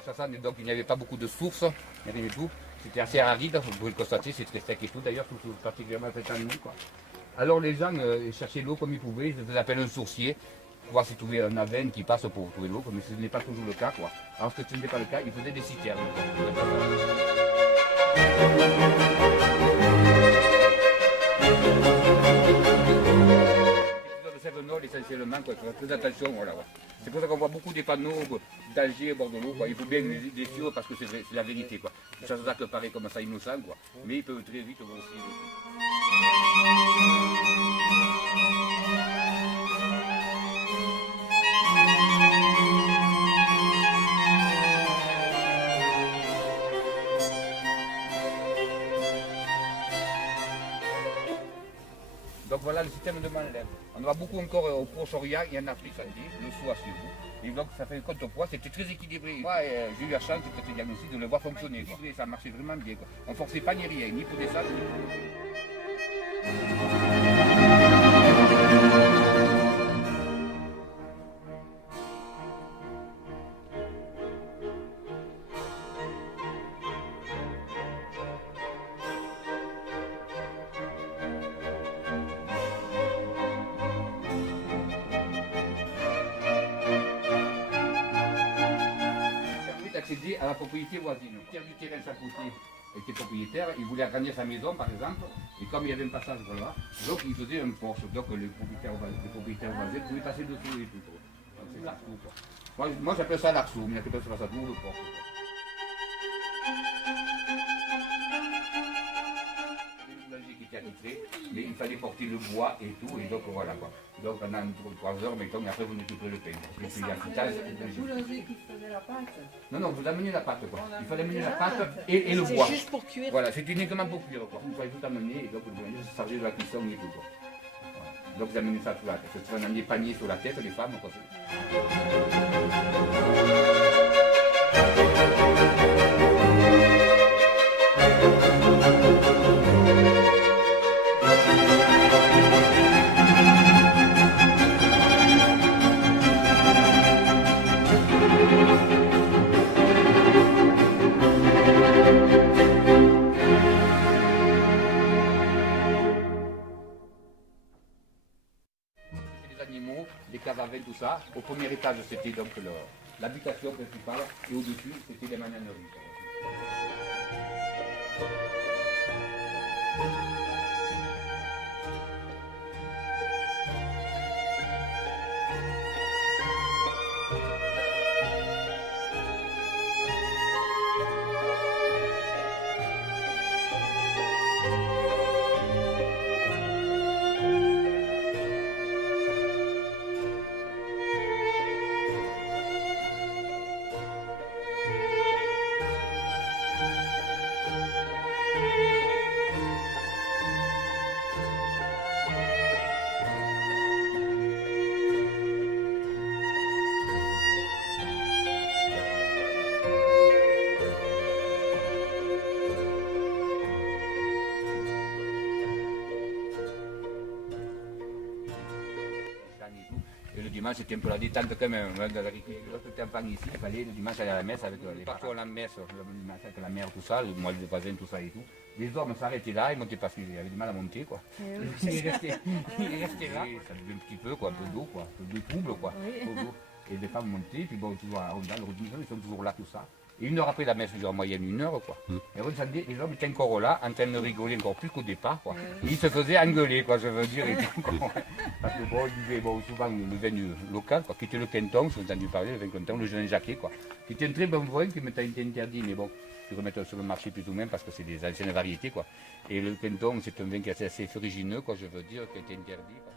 Cachassane, donc il n'y avait pas beaucoup de sources, il n'y avait rien du tout. C'était assez aride, vous pouvez le constater, c'est très sec et tout, d'ailleurs, particulièrement à cette année, quoi. Alors les gens cherchaient l'eau comme ils pouvaient, ils faisaient appel à un sourcier, pour voir s'ils trouvaient un avenne qui passe pour trouver l'eau, mais ce n'est pas toujours le cas, quoi. Alors que ce n'était pas le cas, ils faisaient des citernes, quoi. Le Sèvres-Nord, essentiellement, quoi, il faut faire très attention, voilà. Ouais. C'est pour ça qu'on voit beaucoup des panneaux d'Alger au bord de l'eau, quoi. Il faut bien les suivre parce que c'est la vérité, quoi. Ça se paraît comme ça innocent, quoi. Mais ils peuvent très vite grossir. Donc voilà le système de Manlève. On en a beaucoup encore au Proche-Orient et en Afrique, ça dit, le soie sur vous. Et donc ça fait un contrepoids, c'était très équilibré. Moi, j'ai eu la chance, peut-être le diagnostic, de le voir fonctionner. Quoi. Ça marchait vraiment bien. Quoi. On ne forçait pas ni rien, ni pour descendre, ni pour... accéder à la propriété voisine. Le tiers du terrain à côté était propriétaire, il voulait agrandir sa maison par exemple, et comme il y avait un passage là, donc il faisait un porche, donc les propriétaires voisins pouvaient passer dessous et tout. Donc c'est l'arceau quoi. Moi j'appelle ça l'arceau, mais il y a quelqu'un qui passe ça tout le porche. Qui était attitré, mais il fallait porter le bois et tout, et donc voilà quoi. Donc pendant 3 heures, mettons, et après vous nettoyez le pain. Et puis il y a le boulanger qui faisait la pâte. Non, vous amenez la pâte quoi. Il fallait amener la pâte et le bois. C'est juste pour cuire. Voilà, c'est uniquement pour cuire quoi. Vous pouvez tout amener et donc le boulanger se chargeait de la cuisson et tout quoi. Voilà. Donc vous amenez ça sur la tête. Vous amenez des paniers sur la tête, les femmes quoi. Les caves à vin, tout ça. Au premier étage, c'était donc l'habitation principale et au-dessus, c'était les magnaneries. Et le dimanche, c'était un peu la détente quand même. C'était un pan ici, il fallait le dimanche aller à la messe avec les parents à la messe, le dimanche avec la mère, tout ça, moi, les voisins, tout ça et tout. Les hommes s'arrêtaient là, ils montaient parce qu'ils avaient du mal à monter, quoi. Ils restaient là, ça buvait un petit peu, quoi, un peu d'eau, quoi, un peu de trouble, quoi. Et les femmes montaient, puis bon, toujours à Rondal, ils sont toujours là, tout ça. Et 1 heure après la messe, en moyenne 1 heure, quoi. Et regardez, les hommes étaient encore là, en train de rigoler encore plus qu'au départ, quoi. Et ils se faisaient engueuler, quoi, je veux dire, et tout, quoi. Parce que bon, ils buvaient bon, souvent le vin local, quoi, qui était le Quinton, si vous avez entendu parler, le vin Quinton, le jeune Jacquet, quoi. Qui était un très bon vin, qui m'était interdit, mais bon, je vais remettre sur le marché plus ou moins, parce que c'est des anciennes variétés, quoi. Et le Quinton, c'est un vin qui est assez ferrugineux, quoi, je veux dire, qui était interdit, quoi.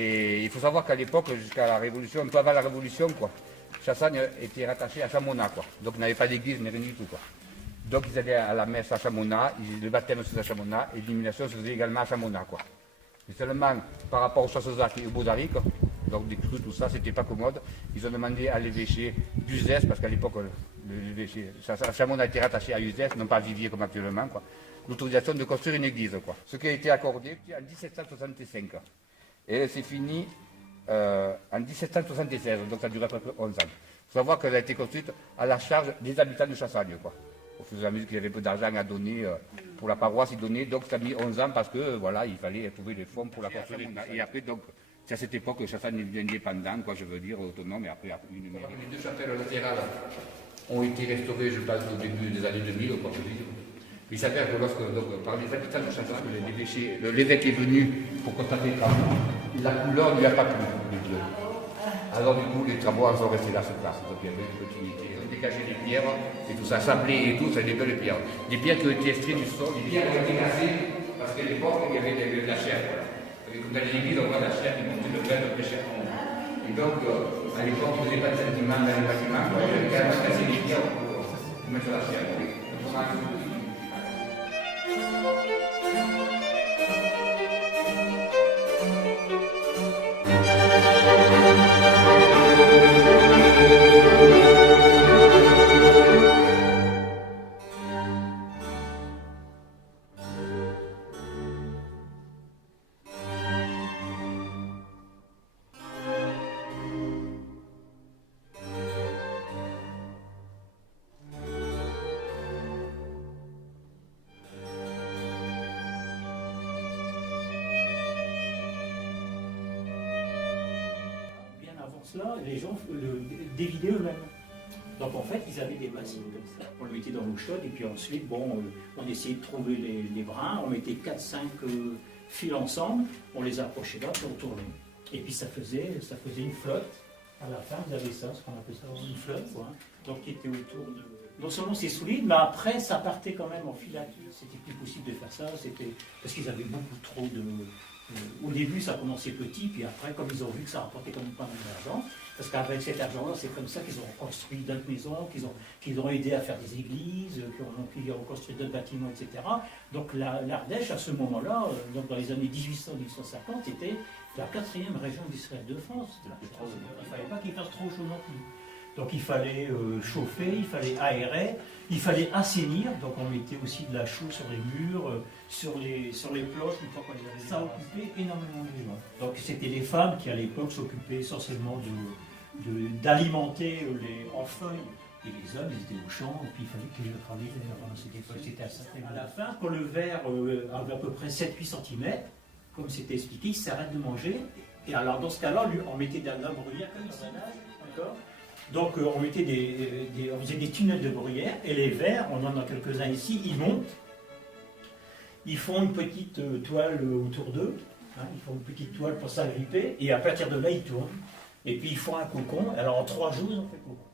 Et il faut savoir qu'à l'époque, jusqu'à la Révolution, un peu avant la Révolution, quoi, Chassagne était rattaché à Chamonix, quoi. Donc il n'avait pas d'église, ni rien du tout, quoi. Donc ils allaient à la messe à Chamonix, le baptême se faisait à Chamonix, et l'illumination se faisait également à Chamonix, quoi. Et seulement par rapport aux Chassezac et aux Beaux-Ariques, donc des crues, tout ça, c'était pas commode. Ils ont demandé à l'évêché d'Uzès, parce qu'à l'époque, l'évêché Chamonix était rattaché à Uzès, non pas à Viviers comme actuellement, quoi, l'autorisation de construire une église, quoi. Ce qui a été accordé en 1765. Et c'est fini en 1776, donc ça a duré à peu près 11 ans. Il faut savoir qu'elle a été construite à la charge des habitants de Chassagne, quoi. Au fur et à mesure qu'il y avait peu d'argent à donner pour la paroisse, ils donnaient, donc ça a mis 11 ans parce que voilà, il fallait trouver les fonds pour la construire. Et après, donc, c'est à cette époque que Chassagne est indépendant, quoi, je veux dire, autonome, et après, une mairie. Les deux chapelles latérales ont été restaurées, je pense, au début des années 2000, quoi, il s'avère que lorsque, donc, par les habitants de Chassagne, l'évêque est venu pour constater les travaux, la couleur ne lui a pas plu, les bleus. Alors du coup, les travaux sont restés là sur place. Donc il y avait une continuité. On dégageait les pierres et tout ça, sablé et tout, c'est des belles pierres. Des pierres qui ont été extraites du sol, des pierres qui ont été cassées parce qu'à l'époque, il y avait de la chair. Et comme dans l'église, on voit la chair qui montait de plein de pécheurs. Et donc, à l'époque, il ne faisait pas de sentiment dans les bâtiments. Il y avait quand même cassé les pierres pour mettre la chair. Cela, les gens dévidaient eux-mêmes. Donc en fait, ils avaient des bassines comme ça. On le mettait dans l'eau chaude et puis ensuite, bon, on essayait de trouver les brins, on mettait 4-5 fils ensemble, on les approchait là, puis on tournait. Et puis ça faisait une flotte. À la fin, vous avez ça, ce qu'on appelle ça une flotte, quoi. Donc qui était autour de... Non seulement c'est solide, mais après ça partait quand même en filature. C'était plus possible de faire ça, parce qu'ils avaient beaucoup trop de... Au début, ça commençait petit, puis après, comme ils ont vu que ça rapportait quand même pas mal d'argent, parce qu'avec cet argent-là, c'est comme ça qu'ils ont construit d'autres maisons, qu'ils ont aidé à faire des églises, qu'ils ont construit d'autres bâtiments, etc. Donc l'Ardèche, à ce moment-là, donc dans les années 1800-1850, était la 4e région industrielle de France. Il ne fallait pas qu'il fasse trop chaud non plus. Donc il fallait chauffer, il fallait aérer, il fallait assainir, donc on mettait aussi de la chaux sur les murs, sur les planches, une fois qu'on les avait. Ça occupait énormément de gens. Donc c'était les femmes qui à l'époque s'occupaient essentiellement d'alimenter en feuilles. Et les hommes, ils étaient au champ, et puis il fallait qu'ils le travaillent. C'était à certain moment. À la fin, quand le ver avait à peu près 7-8 cm, comme c'était expliqué, il s'arrête de manger. Et alors dans ce cas-là, on mettait de la bruyère comme ici, d'accord ? Donc on faisait des tunnels de bruyère et les vers, on en a quelques-uns ici, ils montent, ils font une petite toile autour d'eux, hein, ils font une petite toile pour s'agripper et à partir de là ils tournent et puis ils font un cocon. Alors en 3 jours ils ont fait le cocon.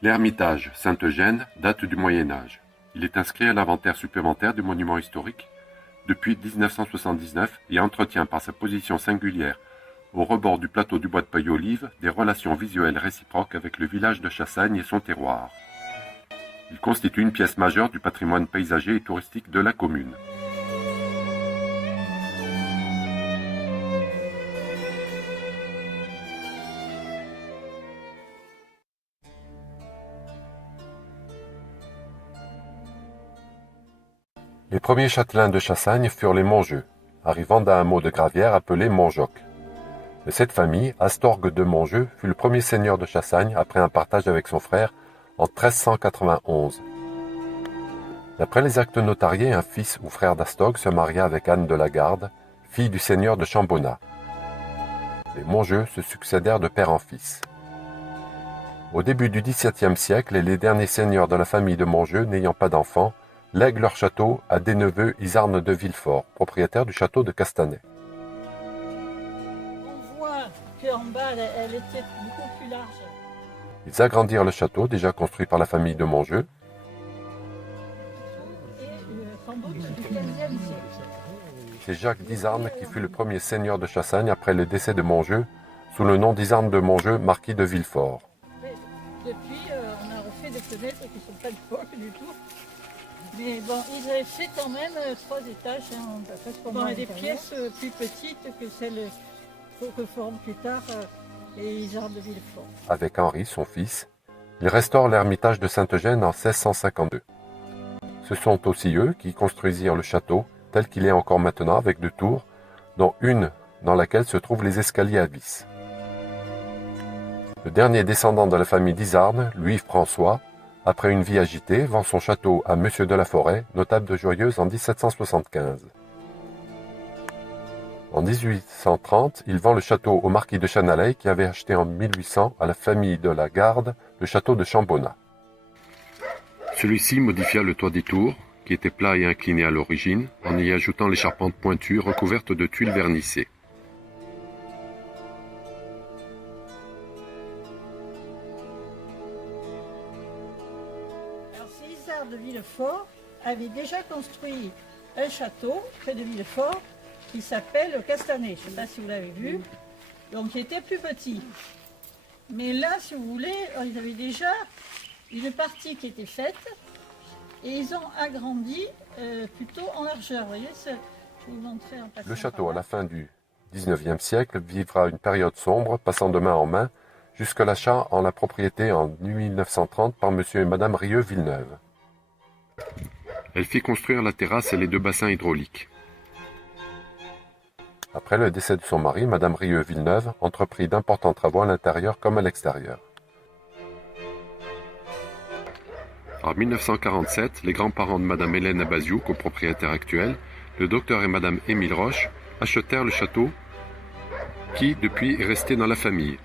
L'ermitage Sainte-Eugène date du Moyen Âge. Il est inscrit à l'inventaire supplémentaire du monument historique depuis 1979 et entretient par sa position singulière au rebord du plateau du bois de Paille-Olive des relations visuelles réciproques avec le village de Chassagne et son terroir. Il constitue une pièce majeure du patrimoine paysager et touristique de la commune. Les premiers châtelains de Chassagne furent les Montjeux, arrivant d'un hameau de Gravière appelé Montjoc. De cette famille, Astorgue de Montjeux fut le premier seigneur de Chassagne après un partage avec son frère en 1391. D'après les actes notariés, un fils ou frère d'Astorgue se maria avec Anne de la Garde, fille du seigneur de Chambonnat. Les Montjeux se succédèrent de père en fils. Au début du XVIIe siècle, les derniers seigneurs de la famille de Montjeux, n'ayant pas d'enfants, lèguent leur château à des neveux Isarne de Villefort, propriétaire du château de Castanet. On voit que qu'en bas, elle était beaucoup plus large. Ils agrandirent le château déjà construit par la famille de Montjeu. Et sans doute du 15e siècle. C'est Jacques d'Izarne qui fut le premier seigneur de Chassagne après le décès de Montjeu, sous le nom d'Izarne de Montjeu, marquis de Villefort. Mais depuis, on a refait des fenêtres qui ne sont pas d'époque du tout. Mais bon, ils avaient fait quand même 3 étages. Bon, et des pièces plus petites que celles que feront plus tard les Izardes de Villefort. Avec Henri, son fils, ils restaurent l'ermitage de Sainte-Eugène en 1652. Ce sont aussi eux qui construisirent le château tel qu'il est encore maintenant avec 2 tours, dont une dans laquelle se trouvent les escaliers à vis. Le dernier descendant de la famille d'Izarne, Louis-François, après une vie agitée, vend son château à Monsieur de la Forêt, notable de Joyeuse en 1775. En 1830, il vend le château au marquis de Chanalay qui avait acheté en 1800 à la famille de la Garde le château de Chambonnat. Celui-ci modifia le toit des tours, qui était plat et incliné à l'origine, en y ajoutant les charpentes pointues recouvertes de tuiles vernissées. Alors, ces Izardes de Villefort avaient déjà construit un château près de Villefort qui s'appelle le Castanet. Je ne sais pas si vous l'avez vu. Donc, il était plus petit. Mais là, si vous voulez, ils avaient déjà une partie qui était faite et ils ont agrandi plutôt en largeur. Vous voyez, je vais vous montrer en passant. Le château, à la fin du XIXe siècle, vivra une période sombre, passant de main en main, jusqu'à l'achat en la propriété en 1930 par monsieur et madame Rieux-Villeneuve. Elle fit construire la terrasse et les 2 bassins hydrauliques. Après le décès de son mari, madame Rieux-Villeneuve entreprit d'importants travaux à l'intérieur comme à l'extérieur. En 1947, les grands-parents de madame Hélène Abaziou, copropriétaire actuelle, le docteur et madame Émile Roche, achetèrent le château qui, depuis, est resté dans la famille.